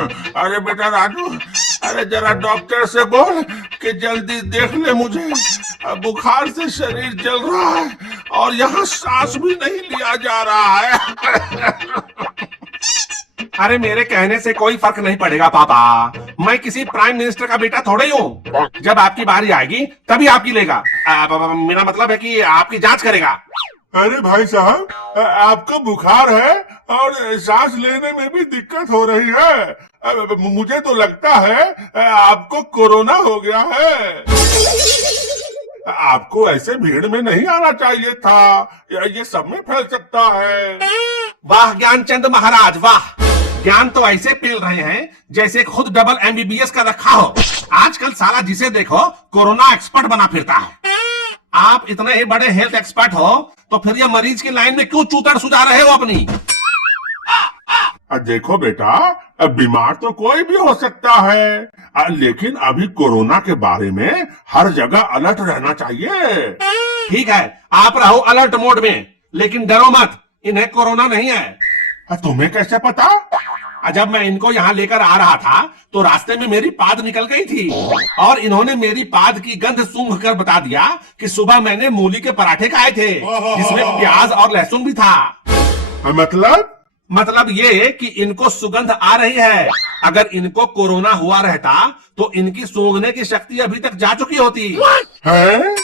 अरे बेटा राजू, अरे जरा डॉक्टर से बोल कि जल्दी देख ले मुझे। बुखार से शरीर जल रहा है और यहाँ सांस भी नहीं लिया जा रहा है। अरे मेरे कहने से कोई फर्क नहीं पड़ेगा पापा। मैं किसी प्राइम मिनिस्टर का बेटा थोड़े ही हूँ। जब आपकी बारी आएगी तभी आपकी लेगा। मेरा मतलब है कि आपकी जांच करेगा। अरे भाई साहब, आपको बुखार है और सांस लेने में भी दिक्कत हो रही है। मुझे तो लगता है आपको कोरोना हो गया है। आपको ऐसे भीड़ में नहीं आना चाहिए था, ये सब में फैल सकता है। वाह ज्ञानचंद महाराज वाह, ज्ञान तो ऐसे पेल रहे हैं जैसे खुद डबल MBBS का रखा हो। आजकल साला जिसे देखो कोरोना एक्सपर्ट बना फिरता है। आप इतने ही बड़े हेल्थ एक्सपर्ट हो तो फिर ये मरीज की लाइन में क्यों चूतड़ सुझा रहे हो अपनी? देखो बेटा, बीमार तो कोई भी हो सकता है, लेकिन अभी कोरोना के बारे में हर जगह अलर्ट रहना चाहिए। ठीक है, आप रहो अलर्ट मोड में, लेकिन डरो मत, इन्हें कोरोना नहीं है। तुम्हें कैसे पता? जब मैं इनको यहाँ लेकर आ रहा था तो रास्ते में मेरी पाद निकल गई थी और इन्होंने मेरी पाद की गंध सूंघ कर बता दिया कि सुबह मैंने मूली के पराठे खाए थे जिसमें प्याज और लहसुन भी था। मतलब ये कि इनको सुगंध आ रही है। अगर इनको कोरोना हुआ रहता तो इनकी सूंघने की शक्ति अभी तक जा चुकी होती है?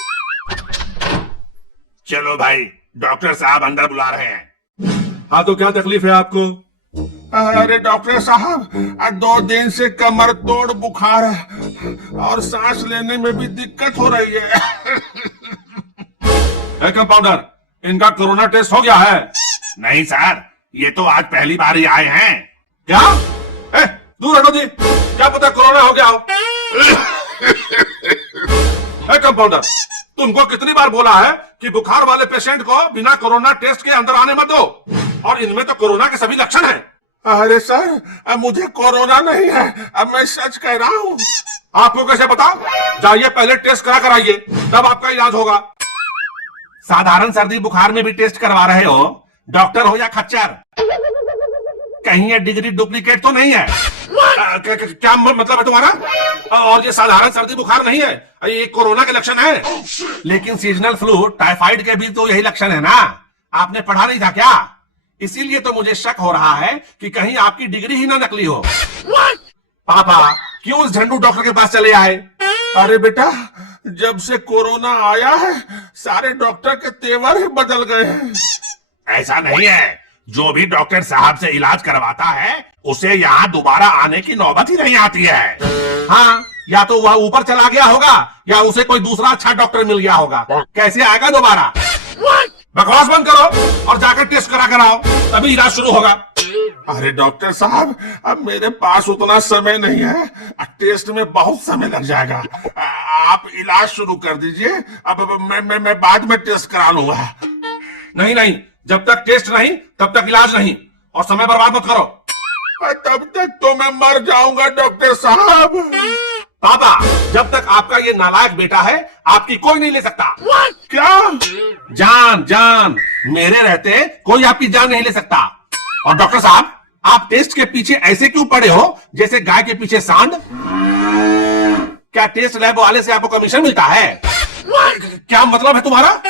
चलो भाई, डॉक्टर साहब अंदर बुला रहे हैं। हाँ, तो क्या तकलीफ है आपको? अरे डॉक्टर साहब, 2 दिन से कमर तोड़ बुखार है और सांस लेने में भी दिक्कत हो रही है। कंपाउंडर, इनका कोरोना टेस्ट हो गया है? नहीं सर, ये तो आज पहली बार ही आए हैं। क्या? दूर हटो जी, क्या पता कोरोना हो गया हो। कंपाउंडर, तुमको कितनी बार बोला है कि बुखार वाले पेशेंट को बिना कोरोना टेस्ट के अंदर आने मत दो, और इनमें तो कोरोना के सभी लक्षण हैं। अरे सर, मुझे कोरोना नहीं है, अब मैं सच कह रहा हूँ। आपको कैसे पता? जाइए पहले टेस्ट करा कर आइए, तब आपका इलाज होगा। साधारण सर्दी बुखार में भी टेस्ट करवा रहे हो? डॉक्टर हो या खच्चर? कहीं ये डिग्री डुप्लीकेट तो नहीं है? क्या मतलब है तुम्हारा? और ये साधारण सर्दी बुखार नहीं है, ये कोरोना के लक्षण है। लेकिन सीजनल फ्लू, टाइफाइड के भी तो यही लक्षण है ना? आपने पढ़ा नहीं था क्या? इसीलिए तो मुझे शक हो रहा है कि कहीं आपकी डिग्री ही ना नकली हो। पापा क्यों उस झंडू डॉक्टर के पास चले आए? अरे बेटा, जब से कोरोना आया है सारे डॉक्टर के तेवर ही बदल गए हैं। ऐसा नहीं है, जो भी डॉक्टर साहब से इलाज करवाता है उसे यहाँ दोबारा आने की नौबत ही नहीं आती है। हाँ, या तो वह ऊपर चला गया होगा या उसे कोई दूसरा अच्छा डॉक्टर मिल गया होगा। कैसे आएगा दोबारा? बकवास बंद करो और जाकर टेस्ट करा कर आओ, तभी इलाज शुरू होगा। अरे डॉक्टर साहब, अब मेरे पास उतना समय नहीं है, टेस्ट में बहुत समय लग जाएगा। आप इलाज शुरू कर दीजिए, अब मैं बाद में टेस्ट करा लूंगा। नहीं नहीं, जब तक टेस्ट नहीं तब तक इलाज नहीं, और समय बर्बाद मत करो। तब तक तो मैं मर जाऊंगा डॉक्टर साहब। पापा, जब तक आपका ये नालायक बेटा है आपकी कोई नहीं ले सकता। क्या? जान मेरे रहते कोई आपकी जान नहीं ले सकता। और डॉक्टर साहब, आप टेस्ट के पीछे ऐसे क्यों पड़े हो जैसे गाय के पीछे सांड? क्या टेस्ट लैब वाले से आपको कमीशन मिलता है? क्या मतलब है तुम्हारा?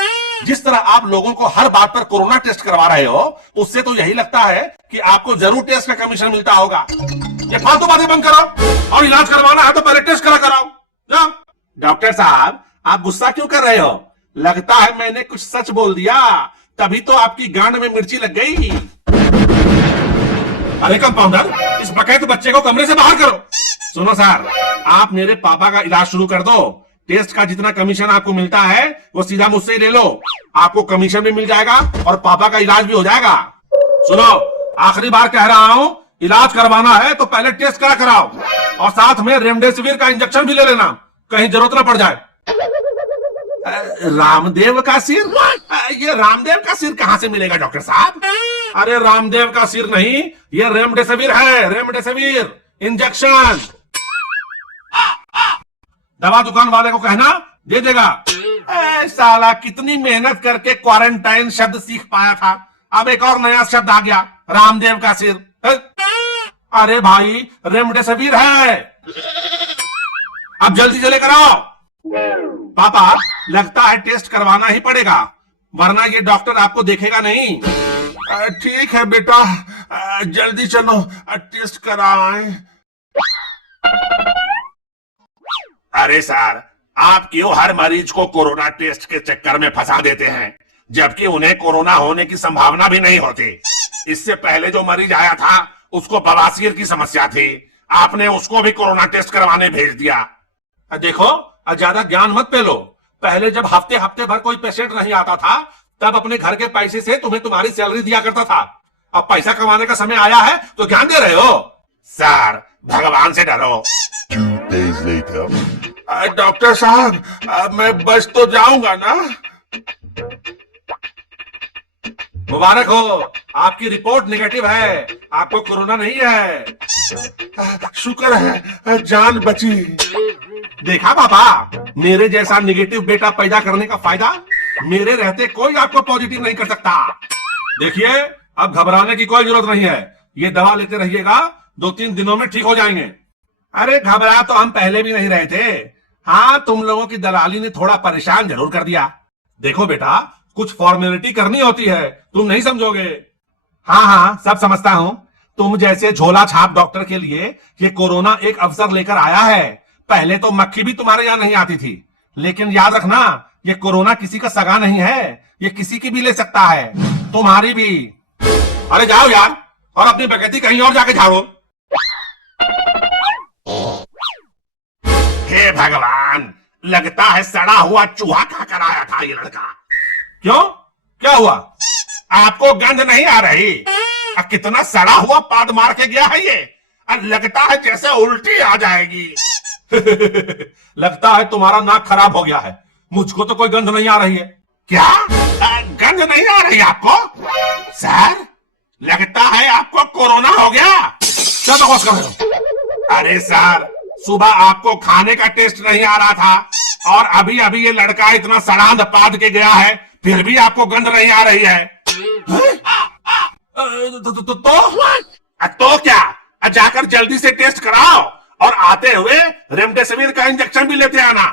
जिस तरह आप लोगों को हर बात पर कोरोना टेस्ट करवा रहे हो, उससे तो यही लगता है कि आपको जरूर टेस्ट का कमीशन मिलता होगा। ये फालतू बातें बंद करो और इलाज करवाना है तो पहले टेस्ट करा कराओ। जाओ। डॉक्टर साहब, आप गुस्सा क्यों कर रहे हो? लगता है मैंने कुछ सच बोल दिया, तभी तो आपकी गांड में मिर्ची लग गई। अरे कंपाउंडर, इस बकैत बच्चे को कमरे से बाहर करो। सुनो सर, आप मेरे पापा का इलाज शुरू कर दो। टेस्ट का जितना कमीशन आपको मिलता है वो सीधा मुझसे ही ले लो। आपको कमीशन भी मिल जाएगा और पापा का इलाज भी हो जाएगा। सुनो, आखिरी बार कह रहा हूँ, इलाज करवाना है तो पहले टेस्ट करा कराओ, और साथ में रेमडेसिविर का इंजेक्शन भी ले लेना, कहीं जरूरत ना पड़ जाए। रामदेव का सिर? ये रामदेव का सिर कहाँ से मिलेगा डॉक्टर साहब? अरे रामदेव का सिर नहीं, ये रेमडेसिविर है, रेमडेसिविर इंजेक्शन। दवा दुकान वाले को कहना, दे देगा। साला कितनी मेहनत करके क्वारंटाइन शब्द सीख पाया था, अब एक और नया शब्द आ गया, रामदेव का सिर। अरे भाई रेमडेसिविर है, अब जल्दी से लेकर आओ। पापा लगता है टेस्ट करवाना ही पड़ेगा, वरना ये डॉक्टर आपको देखेगा नहीं। ठीक है बेटा, जल्दी चलो टेस्ट कराएं। अरे सर, आप क्यों हर मरीज को कोरोना टेस्ट के चक्कर में फंसा देते हैं, जबकि उन्हें कोरोना होने की संभावना भी नहीं होती। इससे पहले जो मरीज आया था उसको बवासीर की समस्या थी, आपने उसको भी कोरोना टेस्ट करवाने भेज दिया। देखो ज्यादा ज्ञान मत पेलो, पहले जब हफ्ते हफ्ते भर कोई पेशेंट नहीं आता था तब अपने घर के पैसे से तुम्हें तुम्हारी सैलरी दिया करता था। अब पैसा कमाने का समय आया है तो ज्ञान दे रहे हो। सर भगवान से डरो। 2 days later. डॉक्टर साहब, मैं बच तो जाऊंगा ना? मुबारक हो, आपकी रिपोर्ट नेगेटिव है, आपको कोरोना नहीं है। शुक्र है जान बची। देखा पापा, मेरे जैसा नेगेटिव बेटा पैदा करने का फायदा। मेरे रहते कोई आपको पॉजिटिव नहीं कर सकता। देखिए अब घबराने की कोई जरूरत नहीं है, ये दवा लेते रहिएगा, 2-3 दिनों में ठीक हो जाएंगे। अरे घबरा तो हम पहले भी नहीं रहे थे, हाँ तुम लोगों की दलाली ने थोड़ा परेशान जरूर कर दिया। देखो बेटा, कुछ फॉर्मेलिटी करनी होती है, तुम नहीं समझोगे। हाँ हाँ सब समझता हूं, तुम जैसे झोला छाप डॉक्टर के लिए ये कोरोना एक अवसर लेकर आया है। पहले तो मक्खी भी तुम्हारे यहाँ नहीं आती थी, लेकिन याद रखना ये कोरोना किसी का सगा नहीं है, ये किसी की भी ले सकता है, तुम्हारी भी। अरे जाओ यार, और अपनी बकैती कहीं और जाके झाड़ो। हे भगवान, लगता है सड़ा हुआ चूहा खाकर आया था ये लड़का। क्यों, क्या हुआ? आपको गंध नहीं आ रही? कितना सड़ा हुआ पाद मार के गया है ये, लगता है जैसे उल्टी आ जाएगी। लगता है तुम्हारा नाक खराब हो गया है, मुझको तो कोई गंध नहीं आ रही है। क्या गंध नहीं आ रही आपको? सर लगता है आपको कोरोना हो गया। क्या बकवास कर रहे हो? अरे सर, सुबह आपको खाने का टेस्ट नहीं आ रहा था, और अभी अभी ये लड़का इतना सड़ांध पाद के गया है, फिर भी आपको गंध नहीं आ रही है। तो क्या, जाकर जल्दी से टेस्ट कराओ और आते हुए रेमडेसिविर का इंजेक्शन भी लेते आना।